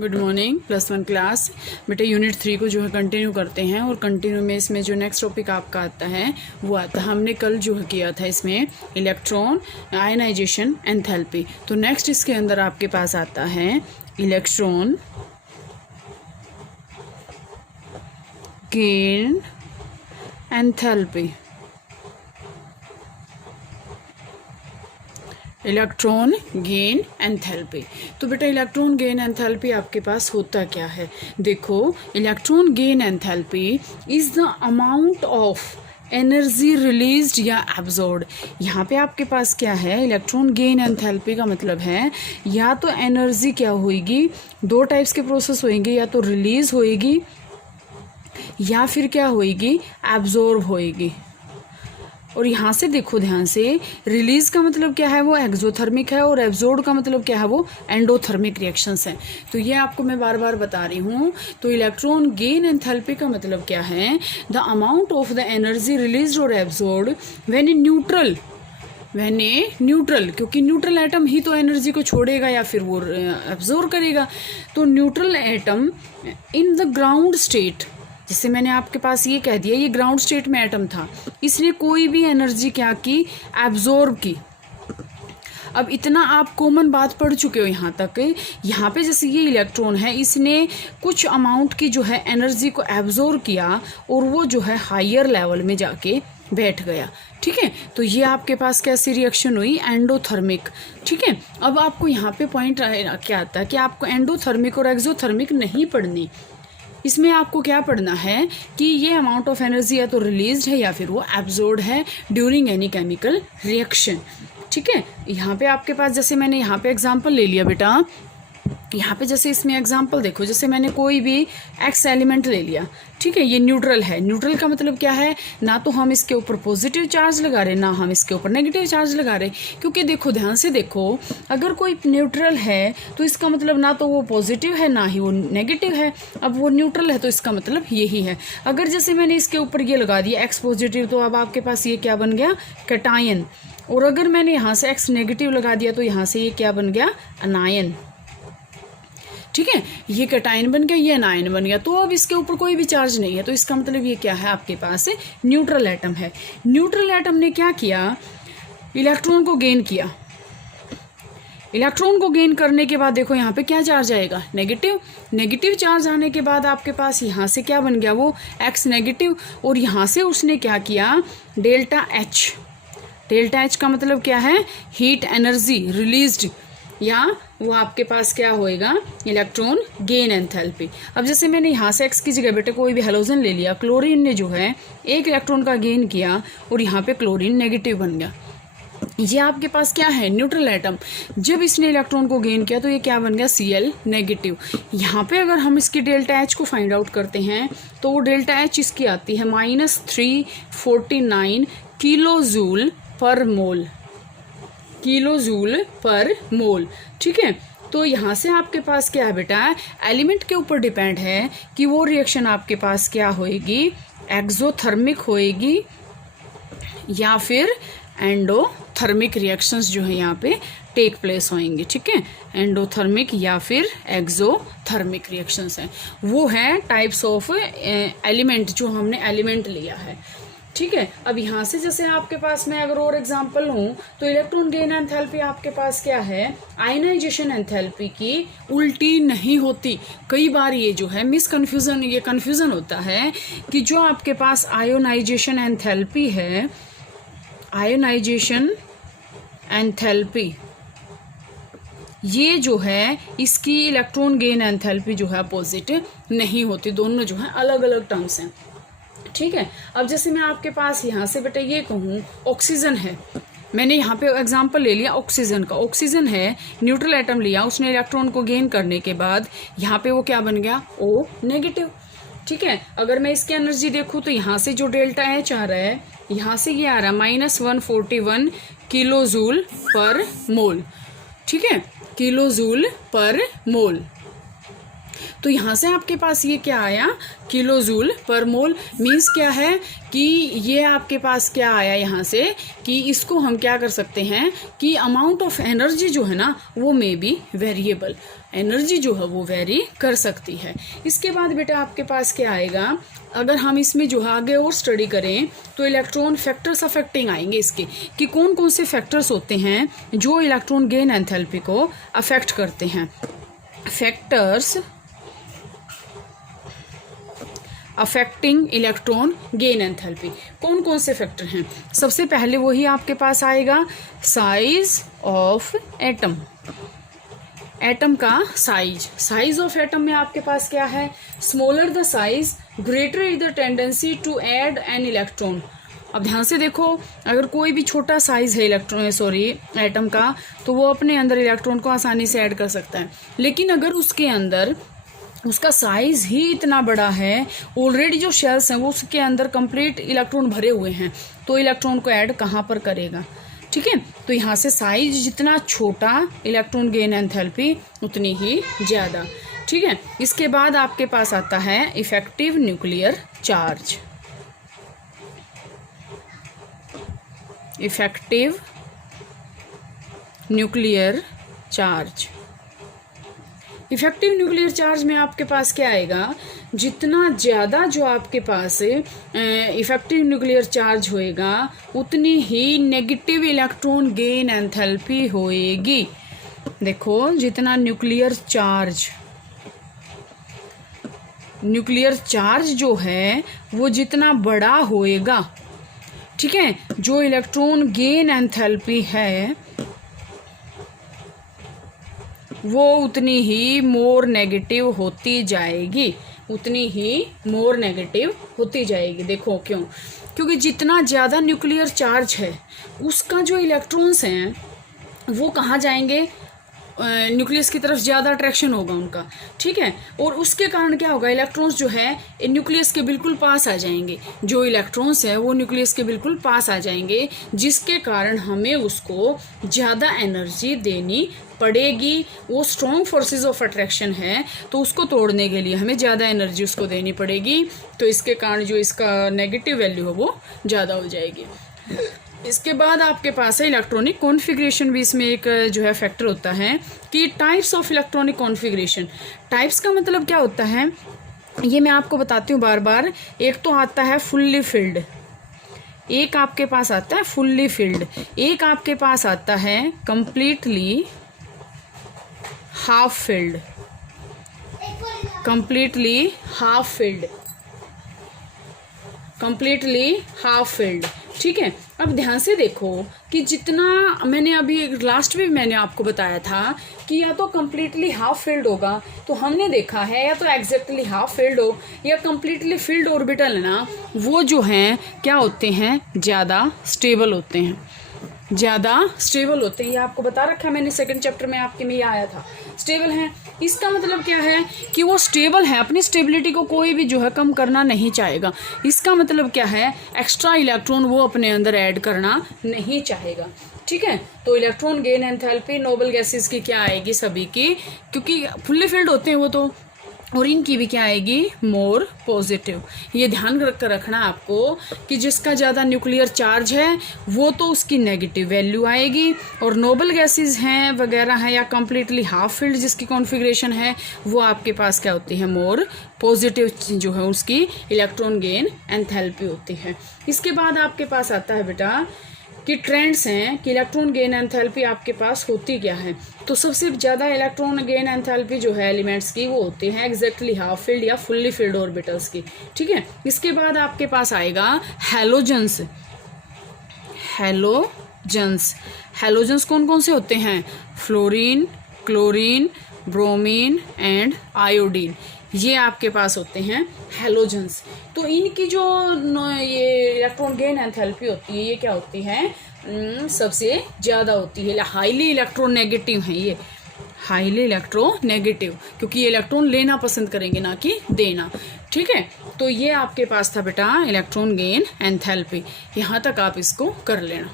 Good morning +1 class. बेटा unit 3 को जो है कंटिन्यू करते हैं और कंटिन्यू में इसमें जो नेक्स्ट टॉपिक आपका आता है वो आता है, हमने कल जो है किया था इसमें इलेक्ट्रॉन आयनाइजेशन एंथैल्पी। तो नेक्स्ट इसके अंदर आपके पास आता है electron gain enthalpy. Electron gain enthalpy. तो बेटा इलेक्ट्रॉन गेन एंथैल्पी आपके पास होता क्या है? देखो, electron gain enthalpy is the amount of energy released या एब्जॉर्ब्ड। यहाँ पे आपके पास क्या है, इलेक्ट्रॉन गेन एंथैल्पी का मतलब है या तो एनर्जी क्या होएगी, दो टाइप्स के प्रोसेस होएंगे, या तो रिलीज होएगी या फिर क्या होएगी, एब्जॉर्ब होएगी। और यहाँ से देखो ध्यान से, रिलीज का मतलब क्या है, वो एक्सोथर्मिक है, और एब्जॉर्ब का मतलब क्या है, वो एंडोथर्मिक रिएक्शंस हैं। तो ये आपको मैं बार बार बता रही हूँ। तो इलेक्ट्रॉन गेन एंथैल्पी का मतलब क्या है, the amount of the energy release और एब्जॉर्ब व्हेन इन न्यूट्रल, क्योंकि न्यूट्रल एटम ही तो एनर्जी को छोड़ेगा या फिर वो एब्जॉर्ब करेगा। तो neutral atom in the ground state, जिससे मैंने आपके पास ये कह दिया, ये ग्राउंड स्टेट में एटम था, इसने कोई भी एनर्जी क्या की, एब्जॉर्ब की। अब इतना आप कॉमन बात पढ़ चुके हो यहाँ तक। यहाँ पे जैसे ये इलेक्ट्रॉन है, इसने कुछ अमाउंट की जो है एनर्जी को एब्जॉर्ब किया और वो जो है हायर लेवल में जाके बैठ गया। ठीक है, तो ये आपके पास कैसी रिएक्शन हुई, एंडोथर्मिक। ठीक है, अब आपको यहाँ पे पॉइंट क्या आता है कि आपको एंडोथर्मिक और एक्सोथर्मिक नहीं पढ़नी। इसमें आपको क्या पढ़ना है कि ये अमाउंट ऑफ एनर्जी या तो रिलीज्ड है या फिर वो एब्जॉर्ब्ड है ड्यूरिंग एनी केमिकल रिएक्शन। ठीक है, यहाँ पे आपके पास जैसे मैंने यहाँ पे एग्जांपल ले लिया बेटा, यहाँ पे जैसे इसमें एग्जांपल देखो, जैसे मैंने कोई भी एक्स एलिमेंट ले लिया। ठीक है, ये न्यूट्रल है। न्यूट्रल का मतलब क्या है, ना तो हम इसके ऊपर पॉजिटिव चार्ज लगा रहे, ना हम इसके ऊपर नेगेटिव चार्ज लगा रहे। क्योंकि देखो ध्यान से देखो, अगर कोई न्यूट्रल है तो इसका मतलब ना तो वो पॉजिटिव है ना ही वो नेगेटिव है। अब वो न्यूट्रल है तो इसका मतलब यही है। अगर जैसे मैंने इसके ऊपर ये लगा दिया एक्स पॉजिटिव, तो अब आपके पास ये क्या बन गया, कैटायन। और अगर मैंने यहाँ से एक्स नेगेटिव लगा दिया तो यहाँ से ये क्या बन गया, अनायन। ठीक है, ये कैटायन बन गया, ये अनायन बन गया। तो अब इसके ऊपर कोई भी चार्ज नहीं है, तो इसका मतलब ये क्या है, आपके पास न्यूट्रल एटम है। न्यूट्रल एटम ने क्या किया, इलेक्ट्रॉन को गेन किया। इलेक्ट्रॉन को गेन करने के बाद देखो यहाँ पे क्या चार्ज आएगा, नेगेटिव। नेगेटिव चार्ज आने के बाद आपके पास यहाँ से क्या बन गया, वो एक्स नेगेटिव। और यहाँ से उसने क्या किया, डेल्टा एच। डेल्टा एच का मतलब क्या है, हीट एनर्जी रिलीज्ड, या वो आपके पास क्या होएगा, इलेक्ट्रॉन गेन एंथैल्पी। अब जैसे मैंने यहाँ से एक्स की जगह बेटे कोई भी हेलोजन ले लिया, क्लोरीन ने जो है एक इलेक्ट्रॉन का गेन किया और यहाँ पे क्लोरीन नेगेटिव बन गया। ये आपके पास क्या है, न्यूट्रल एटम। जब इसने इलेक्ट्रॉन को गेन किया तो ये क्या बन गया, Cl नेगेटिव। यहाँ पे अगर हम इसकी डेल्टा एच को फाइंड आउट करते हैं तो वो डेल्टा एच इसकी आती है -349 किलोजूल पर मोल। किलोजूल पर मोल। ठीक है, तो यहाँ से आपके पास क्या है बेटा, एलिमेंट के ऊपर डिपेंड है कि वो रिएक्शन आपके पास क्या होएगी, एक्सोथर्मिक होएगी या फिर एंडोथर्मिक रिएक्शंस जो है यहाँ पे टेक प्लेस होएंगे। ठीक है, एंडोथर्मिक या फिर एक्सोथर्मिक रिएक्शंस हैं, वो है टाइप्स ऑफ एलिमेंट जो हमने एलिमेंट लिया है। ठीक है, अब यहाँ से जैसे आपके पास में अगर और एग्जांपल हूँ तो इलेक्ट्रॉन गेन एंथैल्पी आपके पास क्या है, आयनाइजेशन एंथैल्पी की उल्टी नहीं होती। कई बार ये जो है ये कन्फ्यूजन होता है कि जो आपके पास आयोनाइजेशन एंथैल्पी है, आयोनाइजेशन एंथैल्पी ये जो है, इसकी इलेक्ट्रॉन गेन एंथैल्पी जो है अपोजिट नहीं होती। दोनों जो है अलग अलग टर्म्स हैं। ठीक है, अब जैसे मैं आपके पास यहाँ से बेटा ये कहूँ, ऑक्सीजन है, मैंने यहाँ पे एग्जांपल ले लिया ऑक्सीजन का। ऑक्सीजन है, न्यूट्रल एटम लिया, उसने इलेक्ट्रॉन को गेन करने के बाद यहाँ पे वो क्या बन गया, O नेगेटिव। ठीक है, अगर मैं इसकी एनर्जी देखूँ तो यहाँ से जो डेल्टा एच आ रहा है, यहाँ से ये आ रहा है -141 किलोजूल पर मोल। ठीक है, किलोजूल पर मोल। तो यहाँ से आपके पास ये क्या आया, किलोजूल पर मोल। मीन्स क्या है कि ये आपके पास क्या आया यहाँ से कि इसको हम क्या कर सकते हैं कि अमाउंट ऑफ एनर्जी जो है ना वो मे बी वेरिएबल। एनर्जी जो है वो वेरी कर सकती है। इसके बाद बेटा आपके पास क्या आएगा, अगर हम इसमें जो है आगे और स्टडी करें तो इलेक्ट्रॉन फैक्टर्स अफेक्टिंग आएंगे इसके, कि कौन कौन से फैक्टर्स होते हैं जो इलेक्ट्रॉन गेन एंथैल्पी को अफेक्ट करते हैं। Factors affecting electron gain enthalpy, कौन कौन से फैक्टर हैं? सबसे पहले वही आपके पास आएगा साइज ऑफ एटम। एटम का साइज ऑफ एटम में आपके पास क्या है, smaller the size greater is the tendency to add an electron. अब ध्यान से देखो, अगर कोई भी छोटा साइज है एटम का, तो वो अपने अंदर इलेक्ट्रॉन को आसानी से ऐड कर सकता है। लेकिन अगर उसके अंदर उसका साइज ही इतना बड़ा है, ऑलरेडी जो शेल्स हैं वो उसके अंदर कंप्लीट इलेक्ट्रॉन भरे हुए हैं, तो इलेक्ट्रॉन को ऐड कहाँ पर करेगा? ठीक है, तो यहाँ से साइज जितना छोटा इलेक्ट्रॉन गेन एंथैल्पी उतनी ही ज़्यादा। ठीक है, इसके बाद आपके पास आता है effective nuclear charge. Effective nuclear charge, effective nuclear charge में आपके पास क्या आएगा, जितना ज़्यादा जो आपके पास इफेक्टिव न्यूक्लियर चार्ज होएगा उतनी ही नेगेटिव इलेक्ट्रॉन गेन एंथैल्पी होएगी। देखो, जितना न्यूक्लियर चार्ज जो है वो जितना बड़ा होएगा, ठीक है, जो इलेक्ट्रॉन गेन एंथैल्पी है वो उतनी ही मोर नेगेटिव होती जाएगी, उतनी ही मोर नेगेटिव होती जाएगी। देखो क्यों? क्योंकि जितना ज़्यादा न्यूक्लियर चार्ज है उसका जो इलेक्ट्रॉन्स हैं वो कहाँ जाएंगे, न्यूक्लियस की तरफ ज़्यादा अट्रैक्शन होगा उनका। ठीक है, और उसके कारण क्या होगा, इलेक्ट्रॉन्स जो है न्यूक्लियस के बिल्कुल पास आ जाएंगे, जो इलेक्ट्रॉन्स है वो न्यूक्लियस के बिल्कुल पास आ जाएंगे, जिसके कारण हमें उसको ज़्यादा एनर्जी देनी पड़ेगी। वो स्ट्रॉन्ग फोर्सेस ऑफ अट्रैक्शन है, तो उसको तोड़ने के लिए हमें ज़्यादा एनर्जी उसको देनी पड़ेगी, तो इसके कारण जो इसका नेगेटिव वैल्यू है वो ज़्यादा हो जाएगी। इसके बाद आपके पास है इलेक्ट्रॉनिक कॉन्फ़िगरेशन, भी इसमें एक जो है फैक्टर होता है कि types of electronic configuration. Types का मतलब क्या होता है, ये मैं आपको बताती हूँ बार बार। एक तो आता है फुल्ली फिल्ड, एक आपके पास आता है फुल्ली फिल्ड, एक आपके पास आता है completely half filled, completely half filled, completely half filled. ठीक है, अब ध्यान से देखो कि जितना मैंने अभी लास्ट में मैंने आपको बताया था कि या तो कम्प्लीटली हाफ फिल्ड होगा, तो हमने देखा है या तो एग्जैक्टली हाफ फिल्ड हो या कम्प्लीटली फिल्ड ऑर्बिटल है ना, वो जो हैं क्या होते हैं, ज़्यादा स्टेबल होते हैं, ज़्यादा स्टेबल होते हैं। ये आपको बता रखा है मैंने, सेकंड चैप्टर में आपके में ये आया था, स्टेबल हैं। इसका मतलब क्या है कि वो स्टेबल है, अपनी स्टेबिलिटी को कोई भी जो है कम करना नहीं चाहेगा। इसका मतलब क्या है, एक्स्ट्रा इलेक्ट्रॉन वो अपने अंदर ऐड करना नहीं चाहेगा। ठीक है, तो electron gain enthalpy noble gases की क्या आएगी, सभी की, क्योंकि फुल्ली फिल्ड होते हैं वो तो, और इनकी भी क्या आएगी, मोर पॉजिटिव। ये ध्यान रखना आपको कि जिसका ज़्यादा न्यूक्लियर चार्ज है वो तो उसकी नेगेटिव वैल्यू आएगी, और नोबल गैसेस हैं वगैरह हैं या कम्प्लीटली हाफ फील्ड जिसकी कॉन्फ़िगरेशन है वो आपके पास क्या होती है, मोर पॉजिटिव जो है उसकी इलेक्ट्रॉन गेन एंथैल्पी होती है। इसके बाद आपके पास आता है बेटा कि ट्रेंड्स हैं कि इलेक्ट्रॉन गेन एंथैल्पी आपके पास होती क्या है। तो सबसे ज़्यादा इलेक्ट्रॉन गेन एंथैल्पी जो है एलिमेंट्स की वो होती है एग्जैक्टली हाफ फील्ड या फुल्ली फील्ड ऑर्बिटल्स की। ठीक है, इसके बाद आपके पास आएगा हैलोजन्स। हैलोजन्स कौन कौन से होते हैं, fluorine, chlorine, bromine and iodine, ये आपके पास होते हैं हैलोजन्स। तो इनकी जो ये इलेक्ट्रॉन गेन एंथैल्पी होती है ये क्या होती है, सबसे ज़्यादा होती है। हाईली इलेक्ट्रोनेगेटिव है ये, हाईली इलेक्ट्रोनेगेटिव, क्योंकि ये इलेक्ट्रॉन लेना पसंद करेंगे ना कि देना। ठीक है, तो ये आपके पास था बेटा इलेक्ट्रॉन गेन एंथैल्पी। यहाँ तक आप इसको कर लेना।